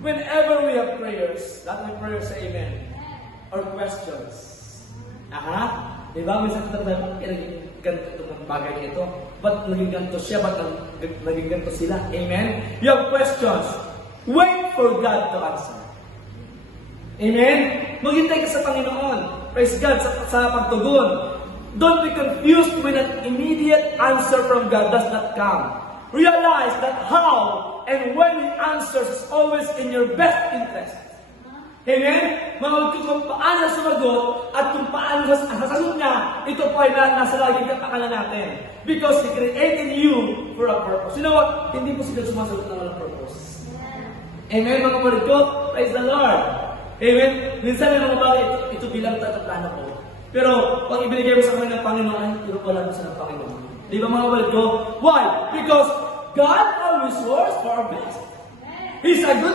whenever we have prayers, not only prayers, say amen, or questions. Diba? Minsan kita tayo, naging ganito itong bagay na ito. Ba't naging ganito siya? Ba't naging ganito sila? Amen? You have questions. Wait for God to answer. Amen? Maghintay ka sa Panginoon. Praise God sa pagtugon. Don't be confused when an immediate answer from God does not come. Realize that how and when He answers is always in your best interest. Amen? Kung paano sumagot at kung paano sasagot niya, ito po ay nasa laging kapakanan natin. Because He created you for a purpose. You know what? Hindi po sila sumasagot na walang purpose. Amen, mga kapatid ko? Praise the Lord. Amen? Minsan may mga bagay, ito bilang plano ko. Pero pag ibinigay mo sa kanya ng Panginoon, ito pala mo sa ng Panginoon. Di ba mga kapatid ko? Why? Because God always works for our best. He's a good